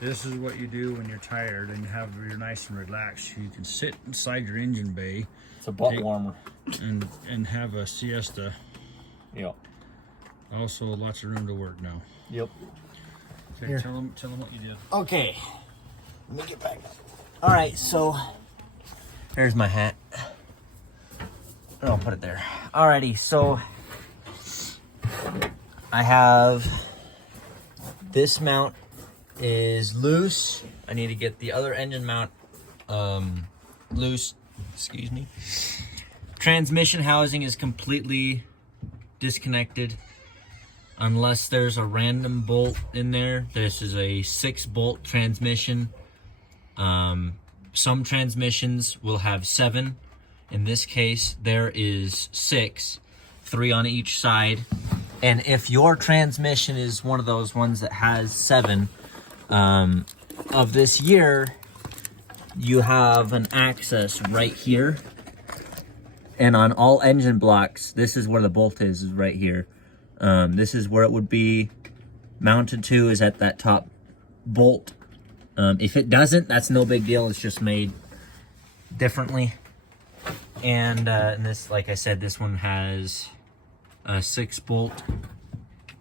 This is what you do when you're tired and you're nice and relaxed. You can sit inside your engine bay. It's a butt warmer. And have a siesta. Yep. Also, lots of room to work now. Yep. Okay, tell them what you did. Okay. Let me get back up. All right, so there's my hat. I'll put it there. Alrighty, so I have this mount is loose. I need to get the other engine mount loose. Excuse me. Transmission housing is completely disconnected unless there's a random bolt in there. This is a 6-bolt transmission. Some transmissions will have 7. In this case, there is 6, 3 on each side. And if your transmission is one of those ones that has 7, of this year, you have an access right here. And on all engine blocks, this is where the bolt is right here. This is where it would be mounted to, is at that top bolt. If it doesn't, that's no big deal. It's just made differently. And this, like I said, this one has a 6-bolt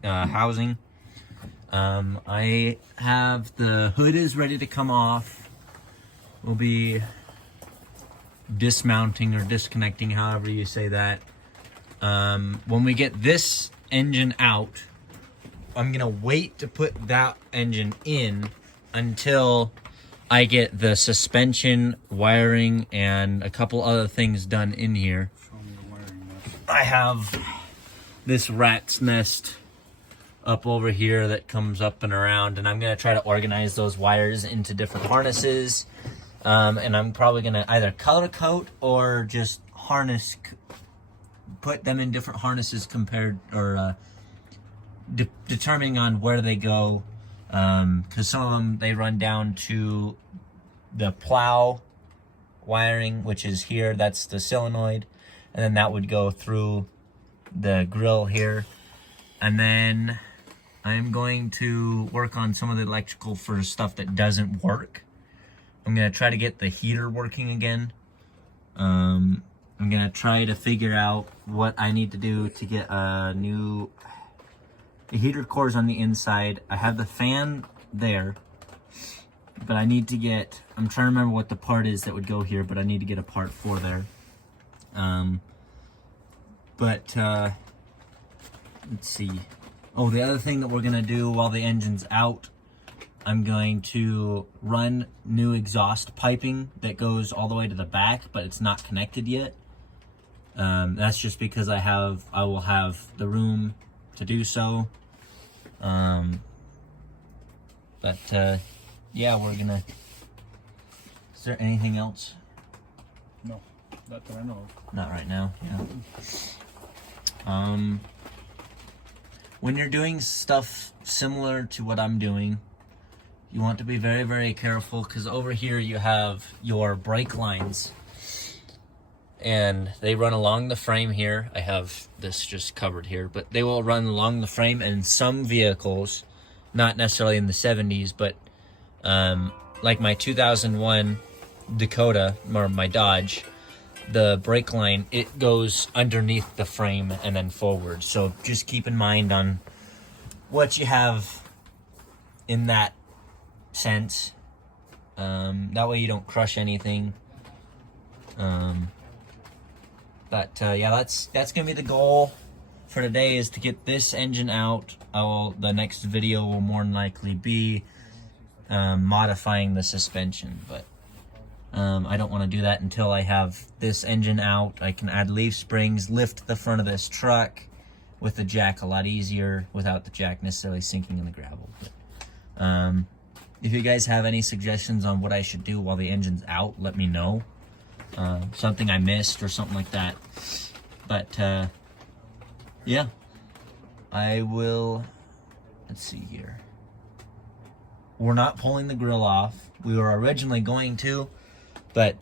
housing. I have the hood is ready to come off. We'll be dismounting or disconnecting, however you say that. When we get this engine out, I'm gonna wait to put that engine in until I get the suspension, wiring, and a couple other things done in here. Show me the wiring. I have this rat's nest up over here that comes up and around, and I'm gonna try to organize those wires into different harnesses. And I'm probably gonna either color code or just put them in different harnesses compared, or determining on where they go. Because some of them, they run down to the plow wiring, which is here. That's the solenoid. And then that would go through the grill here. And then I'm going to work on some of the electrical for stuff that doesn't work. I'm going to try to get the heater working again. I'm going to try to figure out what I need to do to get the heater cores on the inside. I have the fan there, but I need to get, I'm trying to remember what the part is that would go here, but I need to get a part for there. Let's see. Oh, the other thing that we're going to do while the engine's out, I'm going to run new exhaust piping that goes all the way to the back, but it's not connected yet. That's just because I will have the room to do so. Yeah, we're gonna. Is there anything else? No, not that I know of. Not right now. Yeah. When you're doing stuff similar to what I'm doing, you want to be very, very careful, because over here you have your brake lines, and they run along the frame here. I have this just covered here, but they will run along the frame. And some vehicles, not necessarily in the 70s, but like my 2001 Dakota, or my Dodge, the brake line, it goes underneath the frame and then forward. So just keep in mind on what you have in that sense. That way you don't crush anything. Yeah, that's gonna be the goal for today, is to get this engine out. The next video will more than likely be modifying the suspension, but I don't want to do that until I have this engine out. I can add leaf springs, lift the front of this truck with the jack a lot easier without the jack necessarily sinking in the gravel. But, if you guys have any suggestions on what I should do while the engine's out, let me know. Something I missed or something like that. But yeah, I will. Let's see here. We're not pulling the grill off. We were originally going to, but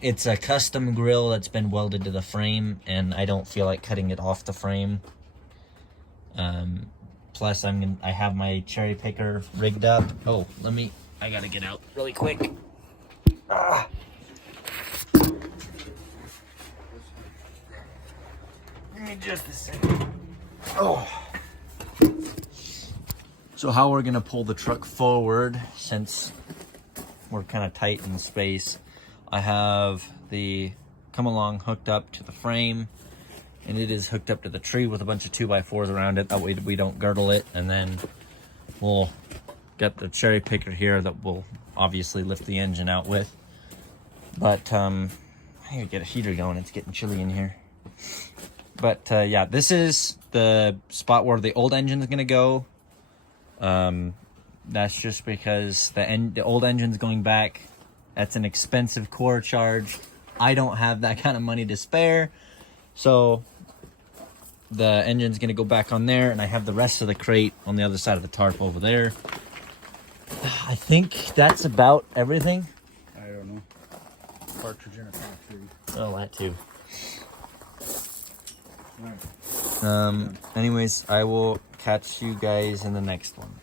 it's a custom grill that's been welded to the frame, and I don't feel like cutting it off the frame. Plus, I have my cherry picker rigged up. Oh, I gotta get out really quick. Ah. Give me just a second. Oh. So how we're gonna pull the truck forward, since we're kind of tight in space, I have the come along hooked up to the frame, and it is hooked up to the tree with a bunch of 2x4s around it. That way we don't girdle it. And then we'll get the cherry picker here that will obviously lift the engine out with. But I need to get a heater going. It's getting chilly in here. But yeah, this is the spot where the old engine is gonna go. That's just because the old engine's going back. That's an expensive core charge. I don't have that kind of money to spare, so the engine's gonna go back on there, and I have the rest of the crate on the other side of the tarp over there. I think that's about everything. I don't know. Cartridge in a factory. Oh, that too. Right. Anyways, I will catch you guys in the next one.